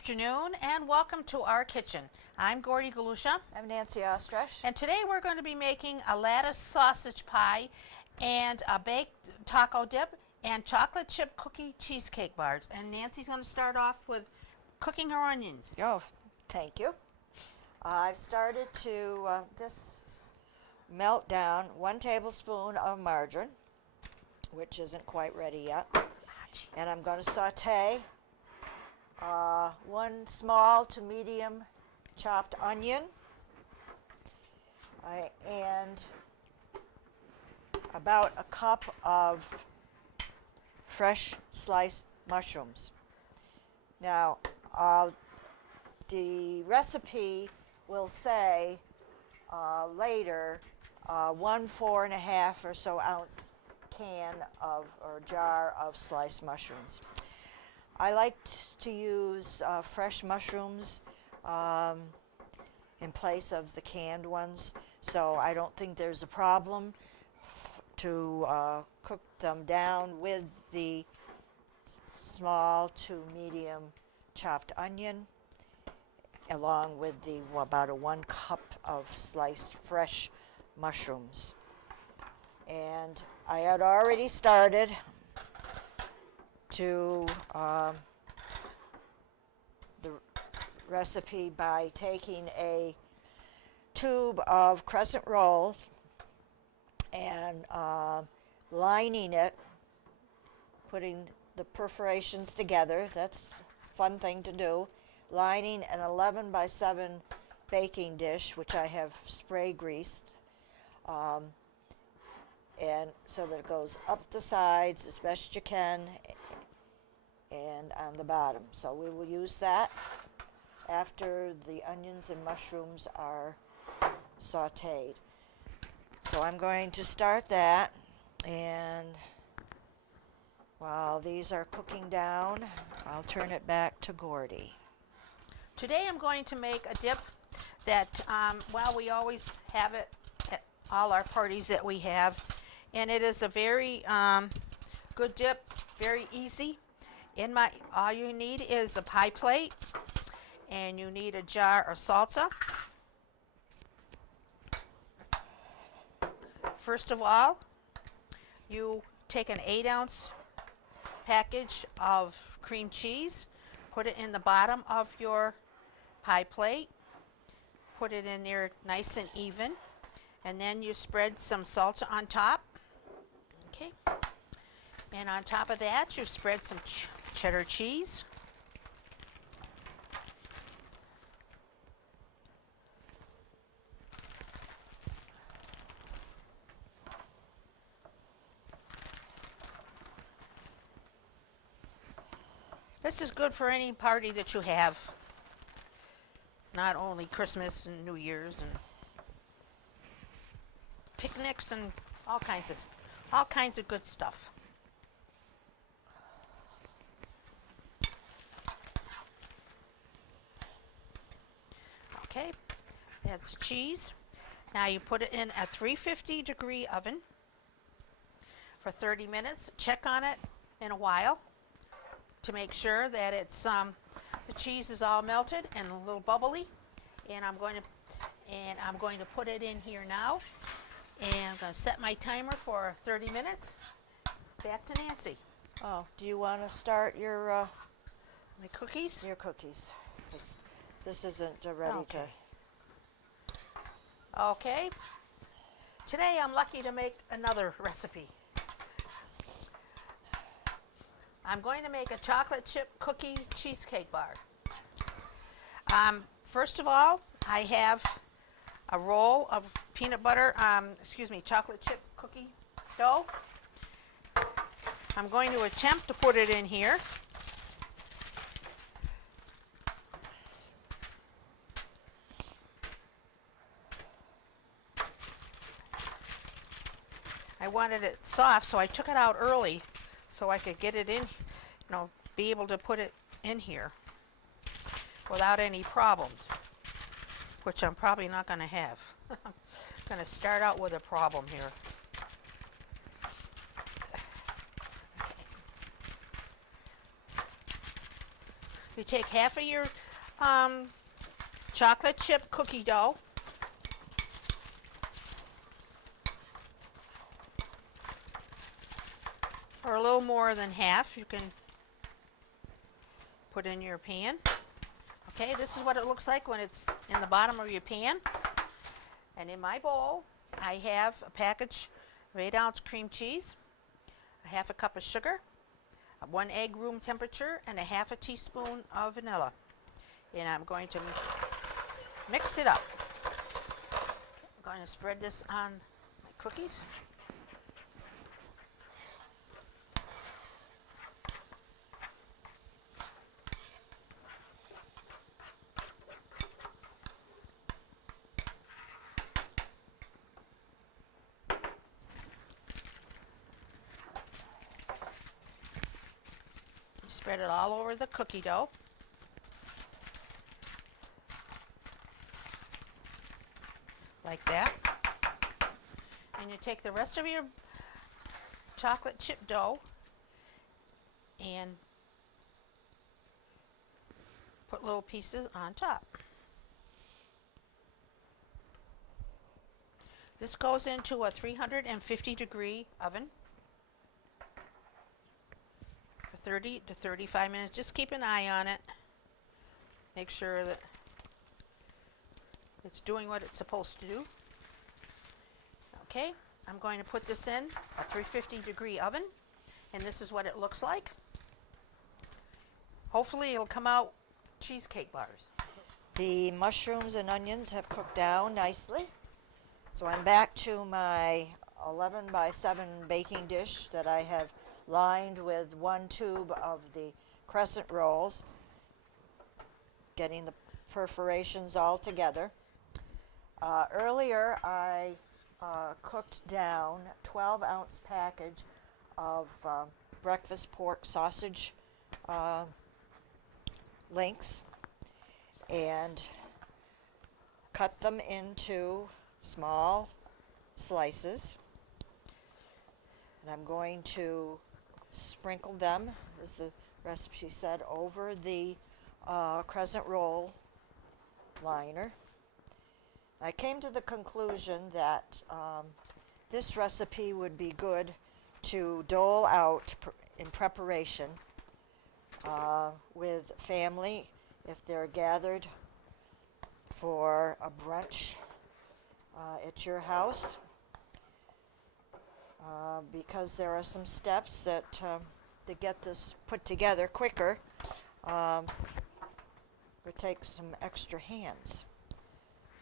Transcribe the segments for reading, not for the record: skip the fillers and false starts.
afternoon and welcome to our kitchen. I'm Gordy Galusha. I'm Nancy Ostrich. And today we're going to be making a Lattice sausage pie and a baked taco dip and chocolate chip cookie cheesecake bars. And Nancy's going to start off with cooking her onions. Oh, thank you. I've started to melt down 1 tablespoon of margarine, which isn't quite ready yet. And I'm going to saute 1 small to medium chopped onion and about a cup of fresh sliced mushrooms. Now, the recipe will say later 1 4.5 or so ounce can of or jar of sliced mushrooms. I like to use fresh mushrooms in place of the canned ones, so I don't think there's a problem to cook them down with the small to medium chopped onion, along with the about 1 cup of sliced fresh mushrooms. And I had already started to the recipe by taking a tube of Crescent Rolls and lining it, putting the perforations together. That's a fun thing to do. Lining an 11 by 7 baking dish, which I have spray greased, and so that it goes up the sides as best you can and on the bottom. So we will use that after the onions and mushrooms are sauteed. So I'm going to start that, and while these are cooking down, I'll turn it back to Gordy. Today I'm going to make a dip that, we always have it at all our parties that we have. And it is a very good dip, very easy. All you need is a pie plate, and you need a jar of salsa. First of all, you take an 8-ounce package of cream cheese, put it in the bottom of your pie plate, put it in there nice and even, and then you spread some salsa on top. Okay, and on top of that you spread some cheddar cheese. This is good for any party that you have, not only Christmas and New Year's and picnics and all kinds of good stuff. Okay, that's cheese. Now you put it in a 350-degree oven for 30 minutes. Check on it in a while to make sure that it's the cheese is all melted and a little bubbly. And I'm going to put it in here now. And I'm going to set my timer for 30 minutes. Back to Nancy. Oh, do you want to start your my cookies? Your cookies. This isn't ready okay. Okay. Today I'm lucky to make another recipe. I'm going to make a chocolate chip cookie cheesecake bar. First of all, I have a roll of peanut butter, chocolate chip cookie dough. I'm going to attempt to put it in here. I wanted it soft, so I took it out early so I could get it in, be able to put it in here without any problems, which I'm probably not going to have. I'm going to start out with a problem here. You take half of your chocolate chip cookie dough, or a little more than half. You can put in your pan. Okay, this is what it looks like when it's in the bottom of your pan. And in my bowl, I have a package of 8-ounce cream cheese, a half a cup of sugar, 1 egg room temperature, and a half a teaspoon of vanilla. And I'm going to mix it up. I'm going to spread this on my cookies. Spread it all over the cookie dough. Like that. And you take the rest of your chocolate chip dough and put little pieces on top. This goes into a 350-degree oven for 30 to 35 minutes. Just keep an eye on it. Make sure that it's doing what it's supposed to do. Okay, I'm going to put this in a 350-degree oven, and this is what it looks like. Hopefully it'll come out cheesecake bars. The mushrooms and onions have cooked down nicely. So I'm back to my 11 by 7 baking dish that I have lined with 1 tube of the Crescent Rolls, getting the perforations all together. Earlier I cooked down a 12-ounce package of breakfast pork sausage links and cut them into small slices. And I'm going to sprinkle them, as the recipe said, over the Crescent Roll liner. I came to the conclusion that this recipe would be good to dole out in preparation with family if they're gathered for a brunch at your house, because there are some steps that to get this put together quicker would take some extra hands.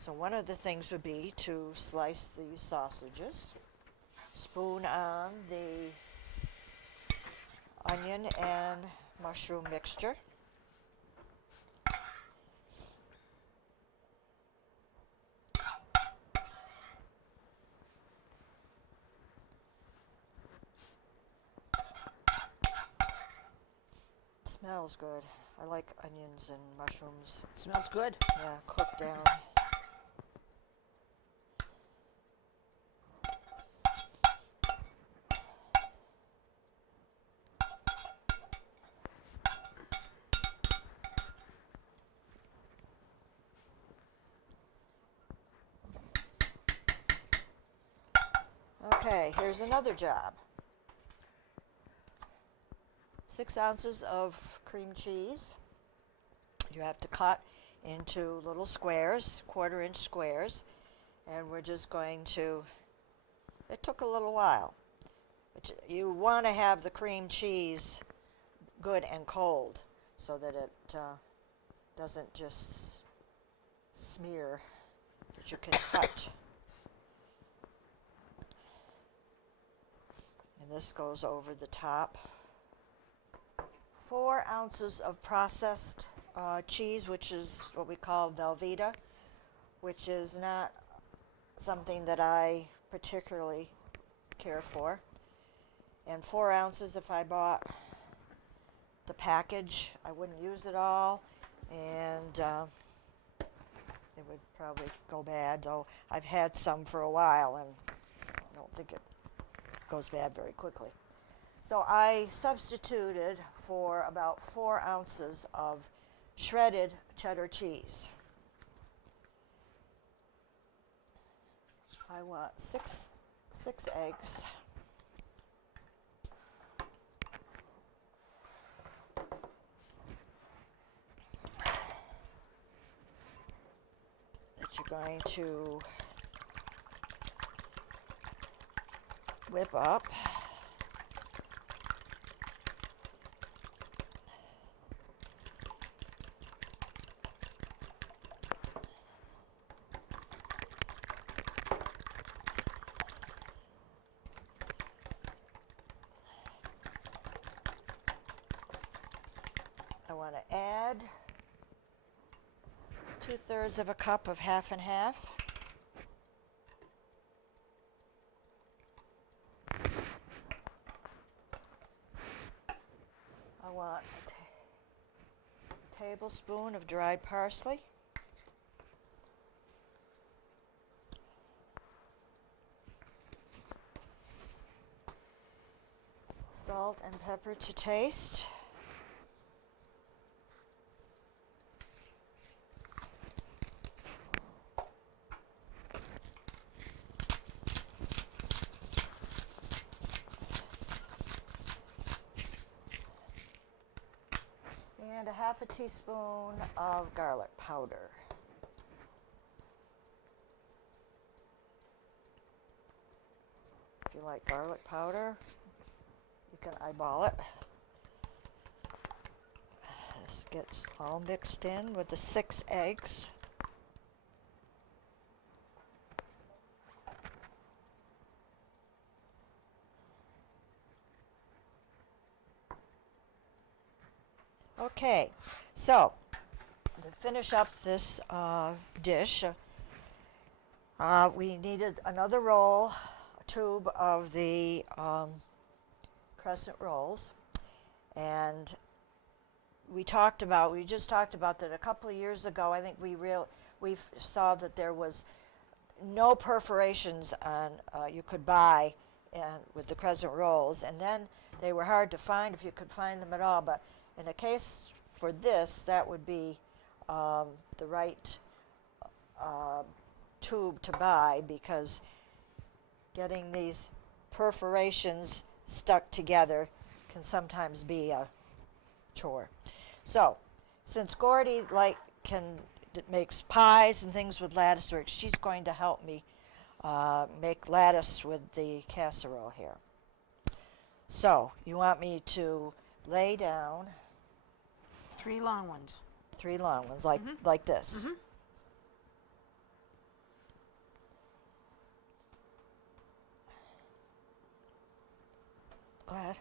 So one of the things would be to slice these sausages, spoon on the onion and mushroom mixture, smells good. I like onions and mushrooms. Smells good. Yeah, cooked down. Okay, here's another job. 6 ounces of cream cheese. You have to cut into little squares, 1/4-inch squares, and we're just going to, it took a little while, but you want to have the cream cheese good and cold so that it doesn't just smear, that you can cut. And this goes over the top. 4 ounces of processed cheese, which is what we call Velveeta, which is not something that I particularly care for. And 4 ounces if I bought the package. I wouldn't use it all, and it would probably go bad, though I've had some for a while and I don't think it goes bad very quickly. So I substituted for about 4 ounces of shredded cheddar cheese. I want six eggs. That you're going to whip up. I want to add 2/3 of a cup of half and half. I want a tablespoon of dried parsley. Salt and pepper to taste. And a half a teaspoon of garlic powder. If you like garlic powder, you can eyeball it. This gets all mixed in with the 6 eggs. Okay, so to finish up this dish, we needed another roll, a tube of the Crescent Rolls, and we just talked about that a couple of years ago. I think we saw that there was no perforations on you could buy with the Crescent Rolls, and then they were hard to find if you could find them at all. But in a case for this, that would be the right tube to buy, because getting these perforations stuck together can sometimes be a chore. So, since Gordy makes pies and things with lattice works, she's going to help me make lattice with the casserole here. So, you want me to lay down 3 long ones. 3 long ones, like this. Mm-hmm. Go ahead.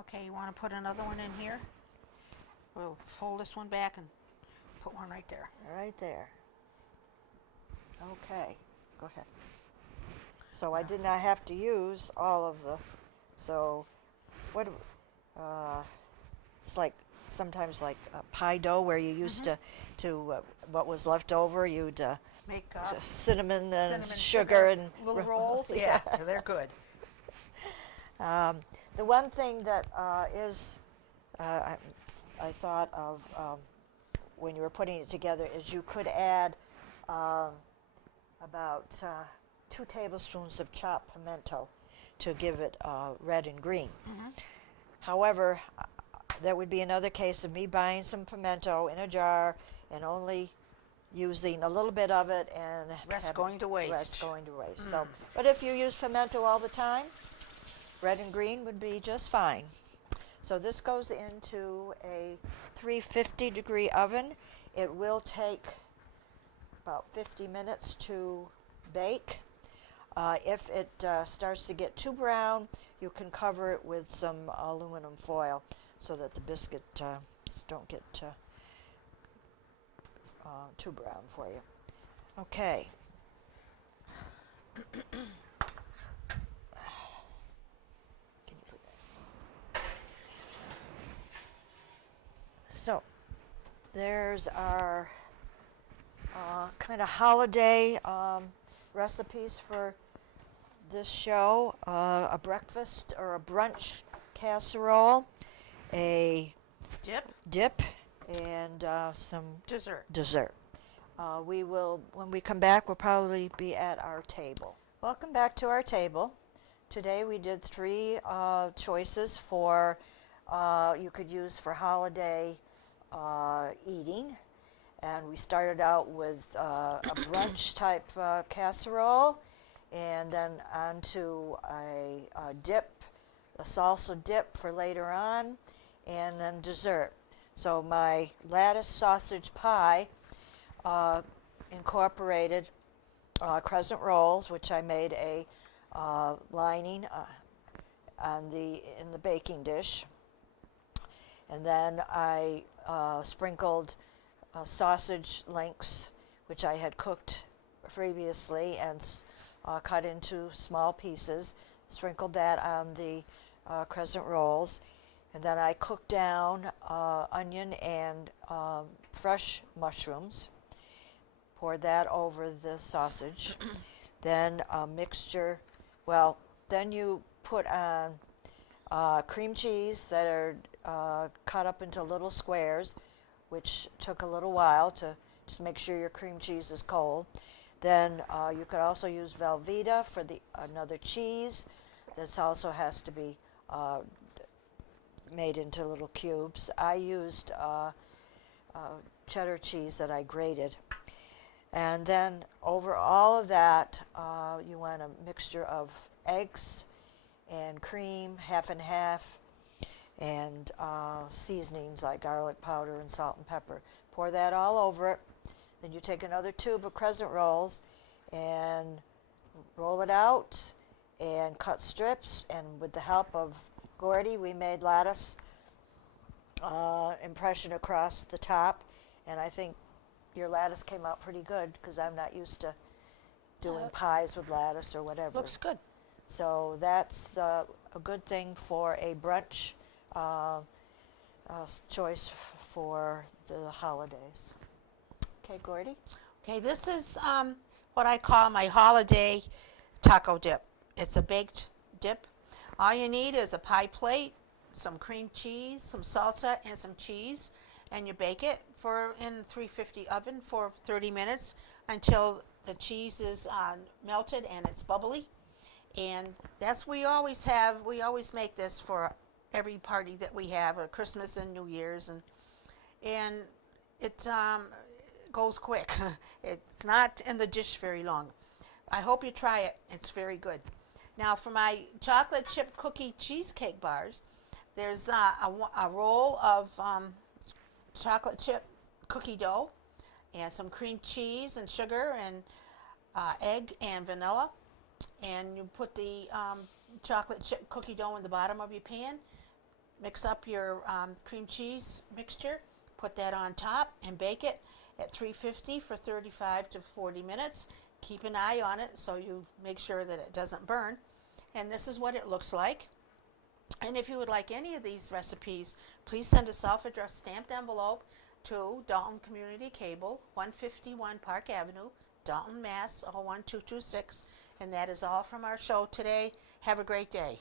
Okay, you want to put another one in here? We'll fold this one back and put one right there. Right there. Okay, go ahead. So I did not have to use all of the, so what, it's like sometimes like pie dough where you used to what was left over, you'd Make cinnamon and cinnamon, sugar and little rolls. Yeah, they're good. The one thing that I thought of when you were putting it together is you could add about 2 tablespoons of chopped pimento to give it red and green. However, that would be another case of me buying some pimento in a jar and only using a little bit of it and Rest going to waste. Rest going to waste. So, but if you use pimento all the time, red and green would be just fine. So this goes into a 350-degree oven. It will take about 50 minutes to bake. If it starts to get too brown, you can cover it with some aluminum foil so that the biscuit don't get too brown for you. Okay. Can you put that? So, there's our kind of holiday recipes for this show, a breakfast or a brunch casserole, a Dip, and some dessert. dessert. We will, when we come back, we'll probably be at our table. Welcome back to our table. Today we did three choices for you could use for holiday eating. And we started out with a brunch type casserole, and then onto a dip, a salsa dip for later on, and then dessert. So my lattice sausage pie incorporated crescent rolls, which I made a lining in the baking dish, and then I sprinkled sausage links, which I had cooked previously and cut into small pieces, sprinkled that on the crescent rolls, and then I cooked down onion and fresh mushrooms, poured that over the sausage, then a mixture, then you put on cream cheese that are cut up into little squares, which took a little while to just make sure your cream cheese is cold. Then you could also use Velveeta for another cheese. This also has to be made into little cubes. I used cheddar cheese that I grated. And then over all of that, you want a mixture of eggs and cream, half and half, and seasonings like garlic powder and salt and pepper. Pour that all over it. Then you take another tube of crescent rolls and roll it out and cut strips. And with the help of Gordy, we made lattice impression across the top. And I think your lattice came out pretty good because I'm not used to doing pies with lattice or whatever. Looks good. So that's a good thing for a brunch choice for the holidays. Okay, Gordy? Okay, this is what I call my holiday taco dip. It's a baked dip. All you need is a pie plate, some cream cheese, some salsa, and some cheese, and you bake it in 350 oven for 30 minutes until the cheese is melted and it's bubbly. And that's we always make this for every party that we have, Christmas and New Year's, and it goes quick. It's not in the dish very long. I hope you try it. It's very good. Now for my chocolate chip cookie cheesecake bars, there's a roll of chocolate chip cookie dough and some cream cheese and sugar and egg and vanilla, and you put the chocolate chip cookie dough in the bottom of your pan. Mix up your cream cheese mixture, put that on top, and bake it at 350 for 35 to 40 minutes. Keep an eye on it so you make sure that it doesn't burn. And this is what it looks like. And if you would like any of these recipes, please send a self-addressed stamped envelope to Dalton Community Cable, 151 Park Avenue, Dalton, Mass. 01226. And that is all from our show today. Have a great day.